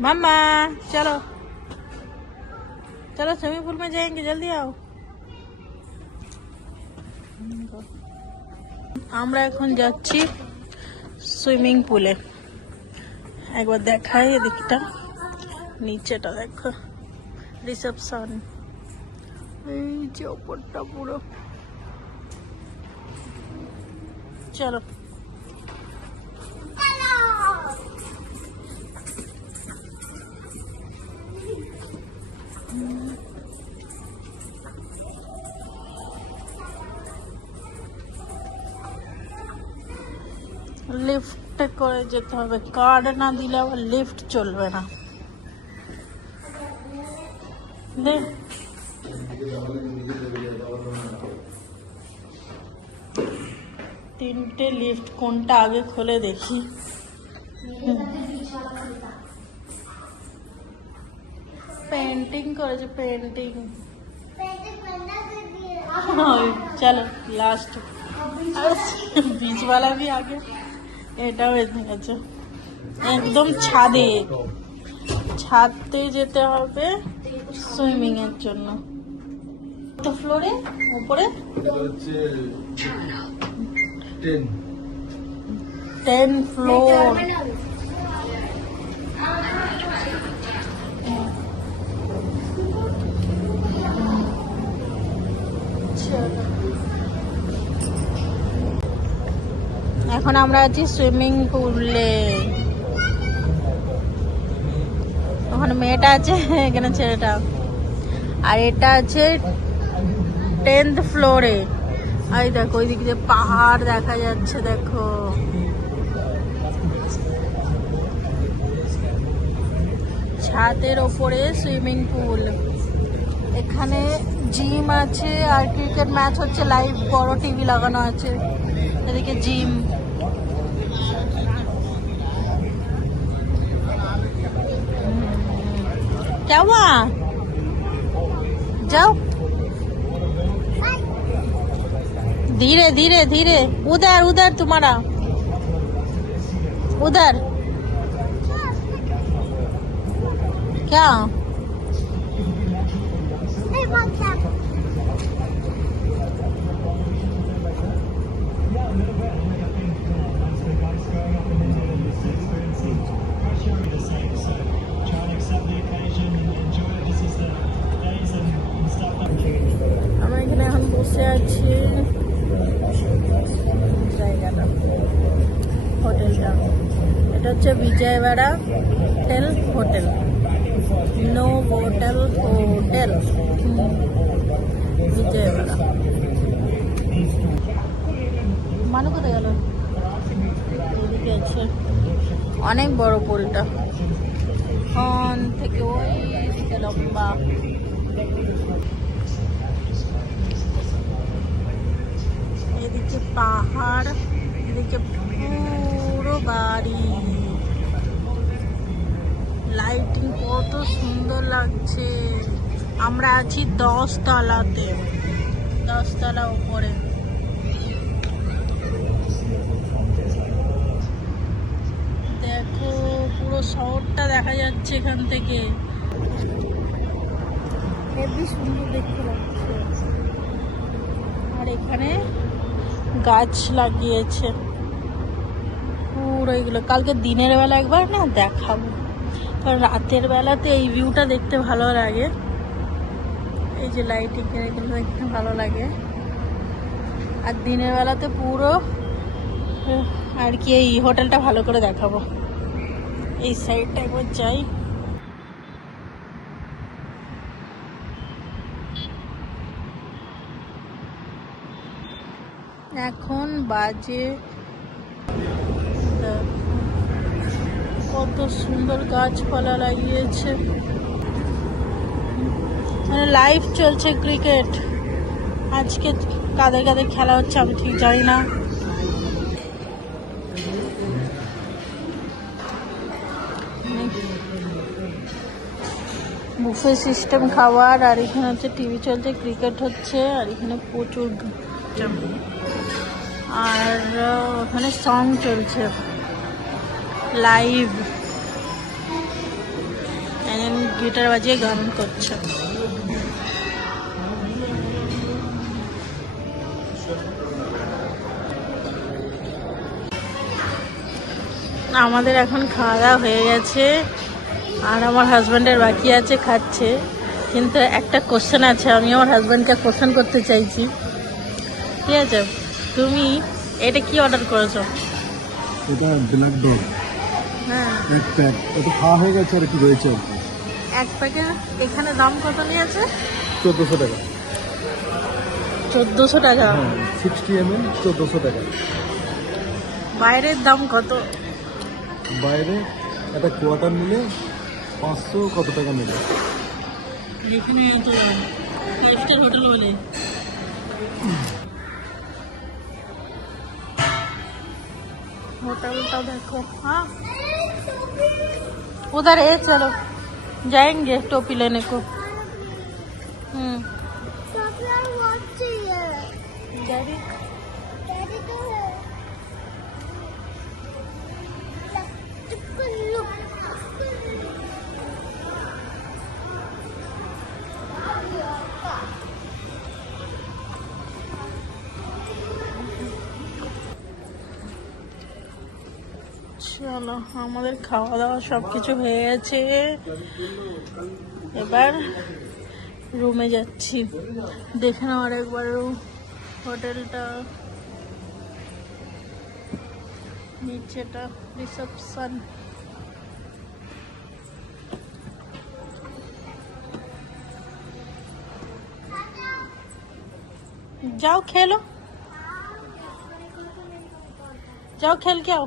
मम्मा चलो चलो swimming pool में जाएंगे, जल्दी आओ। আমরা এখন যাচ্ছি সুইমিং পুলে। একবার দেখাই এদিকটা, নিচেটা দেখো, রিসেপশন, এই যে ওপরটা পুরো। চলো লিফটে করে যেতে হবে, কার্ড না দিলে আবার লিফট চলবে না। দেখ তিনটে লিফট, কোনটা আগে খোলে দেখি। পেন্টিং করেছে, পেন্টিং। চলো লাস্ট, बीच वाला भी आ गया। এটাও এসে গেছে একদম ছাদে, ছাদতে যেতে হবে সুইমিং এর জন্য। তো ফ্লোরে উপরে 10 ফ্লোর। এখন আমরা আছি সুইমিং পুলে। ওখানে মেয়েটা আছে, এখানে ছেলেটা। আর এটা আছে 10th ফ্লোরে। আর দেখো ওইদিকে যে পাহাড় দেখা যাচ্ছে, দেখো ছাদের ওপরে সুইমিং পুল। এখানে জিম আছে আর ক্রিকেট ম্যাচ হচ্ছে লাইভ, বড় টিভি লাগানো আছে। এদিকে জিম। क्या हुआ? जाओ धीरे धीरे धीरे, उधर उधर तुम्हारा, उधर क्या? আমরা এখানে এখন বসে আছি জায়গাটা, হোটেলটা। এটা হচ্ছে Vijayawada hotel, hotel no hotel, hotel Vijayawada. মানু কোথায় গেল? এদিকে আছে, অনেক বড় পুলটা, ওখান থেকে ওই দিকে লম্বা। এদিকে পাহাড়, এদিকে পুরো বাড়ি, লাইটিং কত সুন্দর লাগছে। আমরা আছি 10 তলাতে, 10 তলা উপরে। দেখো পুরো শহরটা দেখা যাচ্ছে এখান থেকে, হেবি সুন্দর দেখতে লাগছে। আর এখানে গাছ লাগিয়েছে পুরো এগুলো। কালকে দিনের বেলা একবার না দেখাবো, কারণ রাতের বেলাতে এই ভিউটা দেখতে ভালো লাগে। এই যে লাইটিং এগুলো দেখতে ভালো লাগে, আর দিনের বেলাতে পুরো আর কি এই হোটেলটা ভালো করে দেখাবো। এই সাইডটা একবার যাই। এখন বাজে, কত সুন্দর গাছপালা লাগিয়েছে। মানে লাইভ চলছে ক্রিকেট। আজকে কাদের কাদের খেলা হচ্ছে আমি ঠিক জানি না। বুফে সিস্টেম খাবার, আর এখানে হচ্ছে টিভি চলছে, ক্রিকেট হচ্ছে, আর এখানে প্রচুর, আর ওখানে সং চলছে লাইভ। গিটার বাজিয়ে গান করছে। আমাদের এখন খাওয়া দাওয়া হয়ে গেছে, আর আমার হাজব্যান্ডের বাকি আছে, খাচ্ছে। কিন্তু একটা কোশ্চেন আছে, আমি আমার হাজব্যান্ডকে কোশ্চেন করতে চাইছি। ঠিক আছে, তুমি এটা কি অর্ডার করেছো? এটা ব্ল্যাক ডগ। হ্যাঁ, এক প্যাক। এটা খাওয়া হয়ে গেছে আর কি রয়েছে আর কি। এক প্যাকেট এখানে দাম কত নিয়েছে? 1400 টাকা। 1400 টাকা? হ্যাঁ, 60 ml 1400 টাকা। বাইরের দাম কত? বাইরে একটা কোয়ার্টার নিলে 500 কত টাকা নেবে। এখানে এত দাম, 5 স্টার হোটেল বলে। होटल तो देखो। हाँ, उधर है, चलो जाएंगे टोपी लेने को। डैडी চলো, আমাদের খাওয়া দাওয়া সব কিছু হয়ে গেছে, এবার রুমে যাচ্ছি। দেখে নাও আরেকবার হোটেলটা, নিচেটা রিসেপশন। जाओ खेलो, जाओ खेल के आओ।